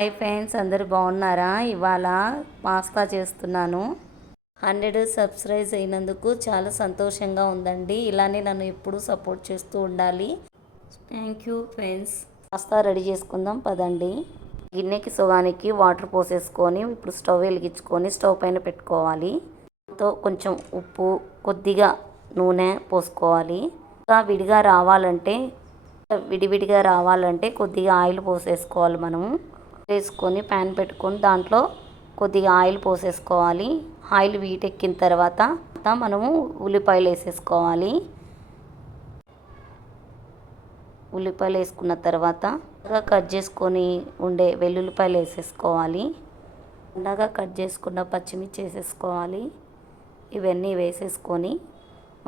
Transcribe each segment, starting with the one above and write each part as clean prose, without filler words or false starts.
Hi friends, అందరూ బాగున్నారా? ఇవాళ పాస్తా చేస్తున్నాను. 100 సబ్స్క్రైబ్ అయినందుకు చాలా సంతోషంగా ఉందండి. ఇలానే నన్ను ఎప్పుడూ సపోర్ట్ చేస్తూ ఉండాలి. Thank you friends. Pasta ready చేసుకుందాం పదండి. గిన్నెకి సుగానికి వాటర్ పోసేసుకొని ఇప్పుడు స్టవ్ వెలిగించుకొని స్టవ్ పైన పెట్టుకోవాలి. కొంచెం ఉప్పు, కొద్దిగా నూనె పోసుకోవాలి. విడివిడిగా రావాలంటే కొద్దిగా ఆయిల్ పోసేసుకోవాలి. మనము వేసుకొని ప్యాన్ పెట్టుకొని దాంట్లో కొద్దిగా ఆయిల్ పోసేసుకోవాలి. ఆయిల్ వీటెక్కిన తర్వాత మనము ఉల్లిపాయలు వేసేసుకోవాలి. ఉల్లిపాయలు వేసుకున్న తర్వాత కట్ చేసుకొని ఉండే వెల్లుల్లిపాయలు వేసేసుకోవాలి. ఉండగా కట్ చేసుకున్న పచ్చిమిర్చి వేసేసుకోవాలి. ఇవన్నీ వేసేసుకొని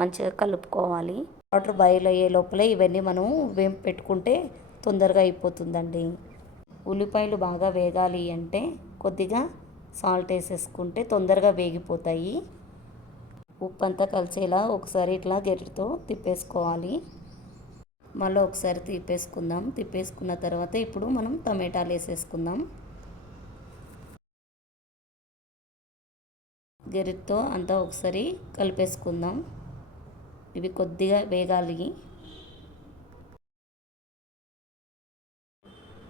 మంచిగా కలుపుకోవాలి. వాటర్ బాయిల్ అయ్యే లోపల ఇవన్నీ మనం వేంపు పెట్టుకుంటే తొందరగా అయిపోతుందండి. ఉల్లిపాయలు బాగా వేగాలి అంటే కొద్దిగా సాల్ట్ వేసేసుకుంటే తొందరగా వేగిపోతాయి. ఉప్పు అంతా కలిసేలా ఒకసారి ఇట్లా గరిటెతో తిప్పేసుకోవాలి. మళ్ళీ ఒకసారి తిప్పేసుకున్న తర్వాత ఇప్పుడు మనం టమాటాలు వేసేసుకుందాం. గరిటెతో అంతా ఒకసారి కలిపేసుకుందాం. ఇవి కొద్దిగా వేగాలి.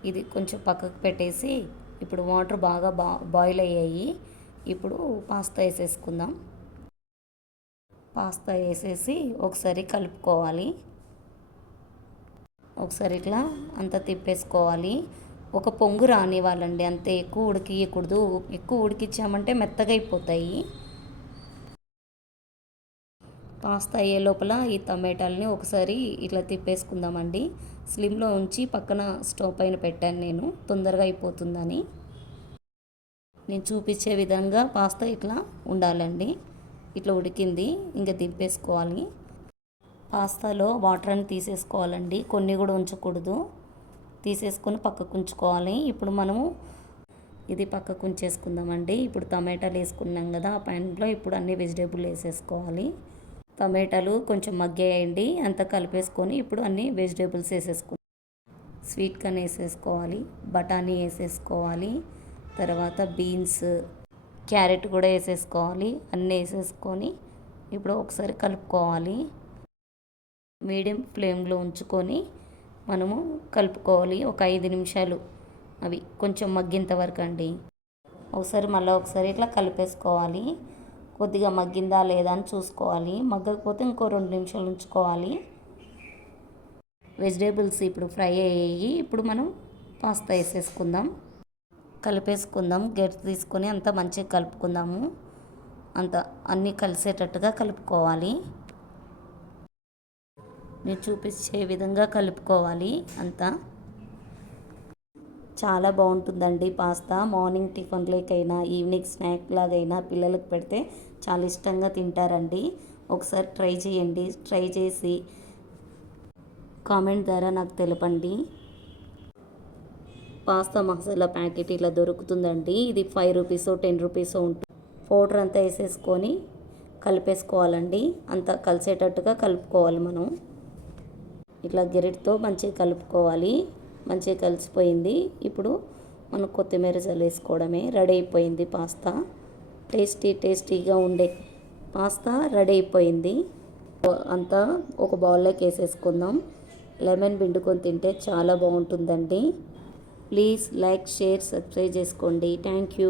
ఇది కొంచెం పక్కకు పెట్టేసి ఇప్పుడు వాటర్ బాగా బాయిల్ అయ్యాయి. ఇప్పుడు పాస్తా వేసేసుకుందాం. పాస్తా వేసేసి ఒకసారి కలుపుకోవాలి. ఒకసారి ఇట్లా అంతా తిప్పేసుకోవాలి. ఒక పొంగు రానివ్వాలండి, అంతే. ఎక్కువ ఉడికియకూడదు. ఎక్కువ ఉడికించామంటే మెత్తగా అయిపోతాయి. పాస్తా అయ్యే లోపల ఈ టమాటాలని ఒకసారి ఇట్లా తిప్పేసుకుందామండి. స్లిమ్లో ఉంచి పక్కన స్టవ్ పైన పెట్టాను నేను, తొందరగా అయిపోతుందని. నేను చూపించే విధంగా పాస్తా ఇట్లా ఉండాలండి. ఇట్లా ఉడికింది, ఇంకా దింపేసుకోవాలి. పాస్తాలో వాటర్ అని తీసేసుకోవాలండి, కొన్ని కూడా ఉంచకూడదు. తీసేసుకొని పక్కకు ఉంచుకోవాలి. ఇప్పుడు మనము ఇది పక్కకు ఉంచేసుకుందామండి. ఇప్పుడు టమాటాలు వేసుకున్నాం కదా, ఆ ప్యాన్లో ఇప్పుడు అన్ని వెజిటేబుల్ వేసేసుకోవాలి. టమాటాలు కొంచెం మగ్గాయండి, అంతా కలిపేసుకొని ఇప్పుడు అన్ని వెజిటేబుల్స్ వేసేసుకుందాం. స్వీట్ కార్న్ వేసేసుకోవాలి, బఠానీ వేసేసుకోవాలి, తర్వాత బీన్స్, క్యారెట్ కూడా వేసేసుకోవాలి. అన్నీ వేసేసుకొని ఇప్పుడు ఒకసారి కలుపుకోవాలి. మీడియం ఫ్లేమ్లో ఉంచుకొని మనము కలుపుకోవాలి. ఒక 5 నిమిషాలు అవి కొంచెం మగ్గేంత వరకు అండి. మళ్ళీ ఒకసారి ఇట్లా కలిపేసుకోవాలి. కొద్దిగా మగ్గిందా లేదా అని చూసుకోవాలి. మగ్గకపోతే ఇంకో 2 నిమిషాలు ఉంచుకోవాలి. వెజిటేబుల్స్ ఇప్పుడు ఫ్రై అయ్యాయి. ఇప్పుడు మనం పాస్తా వేసేసుకుందాం. కలిపేసుకుందాం. గరిటె తీసుకొని అంతా మంచిగా కలుపుకుందాము. అంతా అన్నీ కలిసేటట్టుగా కలుపుకోవాలి. నేను చూపించే విధంగా కలుపుకోవాలి అంతా. చాలా బాగుంటుందండి పాస్తా. మార్నింగ్ టిఫిన్ లేకైనా ఈవినింగ్ స్నాక్ లాగైనా పిల్లలకు పెడితే చాలా ఇష్టంగా తింటారండి. ఒకసారి ట్రై చేయండి. ట్రై చేసి కామెంట్ ద్వారా నాకు తెలపండి. పాస్తా మసాలా ప్యాకెట్ ఇలా దొరుకుతుందండి. ఇది 5 రూపీసో 10 రూపీసో ఉంటుంది. పౌడర్ అంతా వేసేసుకొని కలిపేసుకోవాలండి. అంతా కలిసేటట్టుగా కలుపుకోవాలి. మనం ఇట్లా గరిటెతో మంచిగా కలుపుకోవాలి. మంచిగా కలిసిపోయింది. ఇప్పుడు మనం కొత్తిమీర చల్లేసుకోవడమే. రెడీ అయిపోయింది పాస్తా. టేస్టీగా ఉండే పాస్తా రెడీ అయిపోయింది. అంతా ఒక బౌల్లోకి వేసేసుకుందాం. లెమన్ పిండుకొని తింటే చాలా బాగుంటుందండి. ప్లీజ్ లైక్, షేర్, సబ్స్క్రైబ్ చేసుకోండి. Thank you.